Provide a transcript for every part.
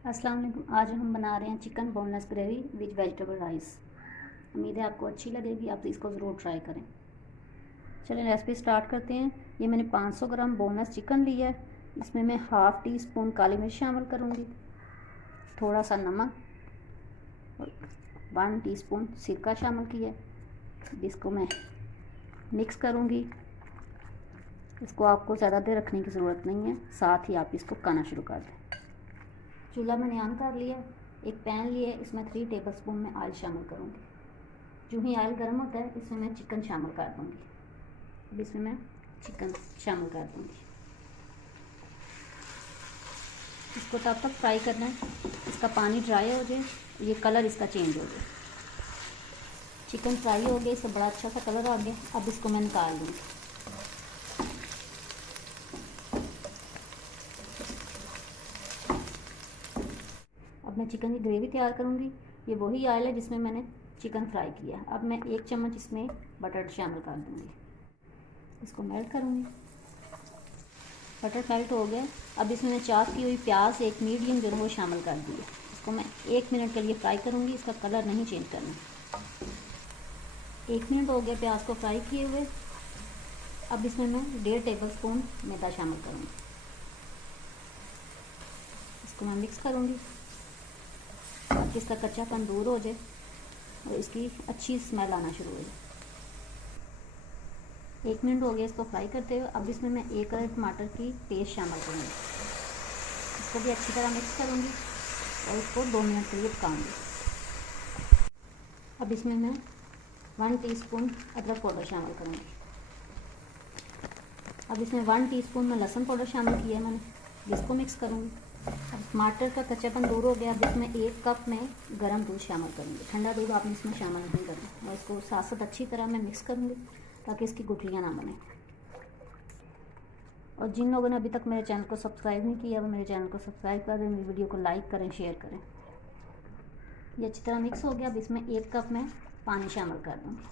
अस्सलाम वालेकुम। आज हम बना रहे हैं chicken boneless gravy with vegetable rice. उम्मीद है आपको अच्छी लगेगी, आप इसको ज़रूर ट्राई करें। चलिए रेसिपी स्टार्ट करते हैं। ये मैंने 500 ग्राम बोनलेस चिकन लिया है। इसमें मैं हाफ़ टी स्पून काली मिर्च शामिल करूँगी, थोड़ा सा नमक और 1 टीस्पून सिरका शामिल किया है। इसको मैं मिक्स करूँगी। इसको आपको ज़्यादा देर रखने की ज़रूरत नहीं है, साथ ही आप इसको पकाना शुरू कर दें। चूल्हा मैंने ऑन कर लिया। एक पैन लिए, इसमें 3 टेबलस्पून में ऑयल शामिल करूँगी। जो ही ऑयल गर्म होता है इसमें मैं चिकन शामिल कर दूँगी। अब इसमें मैं चिकन शामिल कर दूँगी। इसको तब तक फ्राई करना है इसका पानी ड्राई हो जाए, ये कलर इसका चेंज हो जाए। चिकन फ्राई हो गया, इसका बड़ा अच्छा सा कलर आ गया। अब इसको मैं निकाल लूँगी। अब मैं चिकन की ग्रेवी तैयार करूँगी। ये वही ऑयल है जिसमें मैंने चिकन फ्राई किया। अब मैं 1 चम्मच इसमें बटर शामिल कर दूँगी। इसको मेल्ट करूँगी। बटर मेल्ट हो गया। अब इसमें मैं चॉप की हुई प्याज एक मीडियम जो है वो शामिल कर दी है। इसको मैं 1 मिनट के लिए फ्राई करूँगी। इसका कलर नहीं चेंज करना। 1 मिनट हो गया प्याज को फ्राई किए हुए। अब इसमें मैं 1.5 टेबलस्पून मैदा शामिल करूँगी। इसको मैं मिक्स करूँगी ताकि इसका कच्चापन दूर हो जाए और इसकी अच्छी स्मेल आना शुरू हो जाए। 1 मिनट हो गया इसको फ्राई करते हुए। अब इसमें मैं 1 अदद टमाटर की पेस्ट शामिल करूँगी। इसको भी अच्छी तरह मिक्स करूँगी और इसको 2 मिनट के लिए पकाऊँगी। अब इसमें मैं 1 टीस्पून अदरक पाउडर शामिल करूँगी। अब इसमें 1 टीस्पून में लहसुन पाउडर शामिल किया है मैंने। इसको मिक्स करूँगी। अब टमाटर का कच्चापन दूर हो गया। अब इसमें 1 कप में गर्म दूध शामिल करूँगी। ठंडा दूध आपने इसमें शामिल नहीं करना। और इसको साथ साथ अच्छी तरह मैं मिक्स करूँगी ताकि इसकी गुठलियाँ ना बने। और जिन लोगों ने अभी तक मेरे चैनल को सब्सक्राइब नहीं किया वो मेरे चैनल को सब्सक्राइब कर दें, मेरी वीडियो को लाइक करें, शेयर करें। ये अच्छी तरह मिक्स हो गया। अब इसमें 1 कप में पानी शामिल कर दूँगी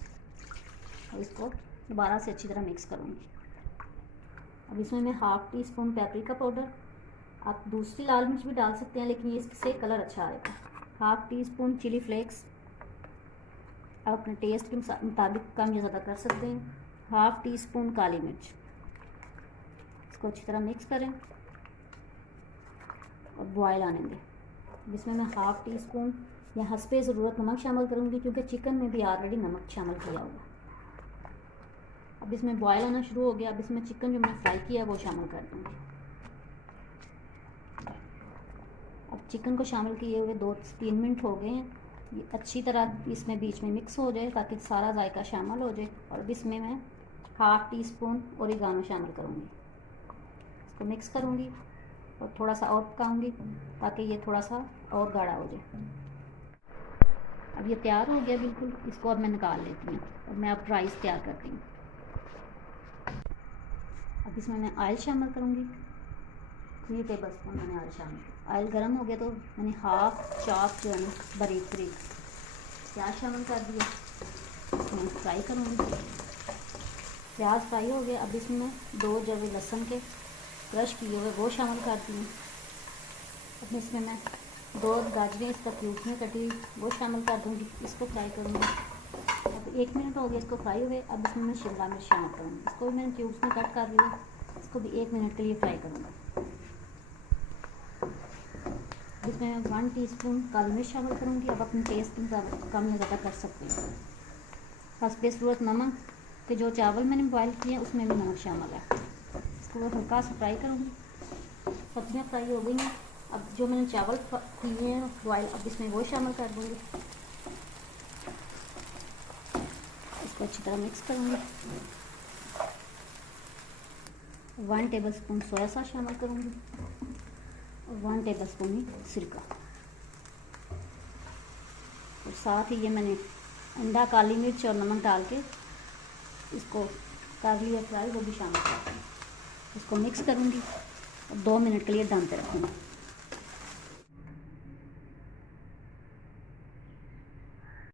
और इसको दोबारा से अच्छी तरह मिक्स करूँगी। अब इसमें मैं half tea spoon paprika powder, आप दूसरी लाल मिर्च भी डाल सकते हैं लेकिन इससे कलर अच्छा आएगा। Half teaspoon chilli flakes, आप अपने टेस्ट के मुताबिक कम या ज़्यादा कर सकते हैं। हाफ़ टी स्पून काली मिर्च। इसको अच्छी तरह मिक्स करें और बॉयल आने दें। इसमें मैं हाफ़ टी स्पून या हस्बे ज़रूरत नमक शामिल करूँगी क्योंकि चिकन में भी ऑलरेडी नमक शामिल किया होगा। अब इसमें बॉयल आना शुरू हो गया। अब इसमें चिकन जो मैंने फ्राई किया वो शामिल कर दूँगी। अब चिकन को शामिल किए हुए 2-3 मिनट हो गए हैं। ये अच्छी तरह इसमें बीच में मिक्स हो जाए ताकि सारा जायका शामिल हो जाए। और अब इसमें मैं हाफ़ टी स्पून ओरिगानो शामिल करूँगी। इसको मिक्स करूँगी और थोड़ा सा और पकाऊँगी ताकि ये थोड़ा सा और गाढ़ा हो जाए। अब ये तैयार हो गया बिल्कुल। इसको अब मैं निकाल लेती हूँ और मैं अब राइस तैयार करती हूँ। अब इसमें मैं ऑयल शामिल करूँगी। 3 टेबलस्पून मैंने ऑयल शामिल किया। ऑयल गर्म हो गया तो मैंने हाफ़ चॉप जो है ना बारीक प्याज शामिल कर दिया। इसमें फ्राई करूँगी। प्याज फ्राई हो गया। अब इसमें मैं 2 जवे लहसुन के क्रश किए हुए वो शामिल करती हूँ। अब इसमें मैं 2 गाजरें इसका क्यूब्स में कटी हुई वो शामिल कर दूँगी। इसको फ्राई करूँगी। अब 1 मिनट हो गया इसको फ्राई हुए। अब इसमें मैं शिमला मिर्च शामिल करूँगी। इसको भी मैंने क्यूब्स में कट कर लिया। इसको भी 1 मिनट के लिए फ्राई करूँगी। इसमें 1 टीस्पून काली मिर्च शामिल करूँगी। अब अपने टेस्ट के मुताबिक कम या ज़्यादा कर सकते हैं। हस्बे ज़रूरत नमक, कि जो चावल मैंने बॉयल किए हैं उसमें भी नमक शामिल है। इसको हल्का सा फ्राई करूँगी। सब्जियाँ फ्राई हो गई हैं। अब जो मैंने चावल किए हैं बॉयल, अब इसमें वो शामिल कर दूँगी। इसको अच्छी तरह मिक्स करूँगी। 1 टेबलस्पून सोया सॉस शामिल करूँगी और 1 टेबलस्पून ही सिरका। और साथ ही ये मैंने अंडा, काली मिर्च और नमक डाल के इसको कर लिया फ्राई, वो भी शामिल करती हूँ। इसको मिक्स करूँगी और 2 मिनट के लिए दम पे रखूँगी।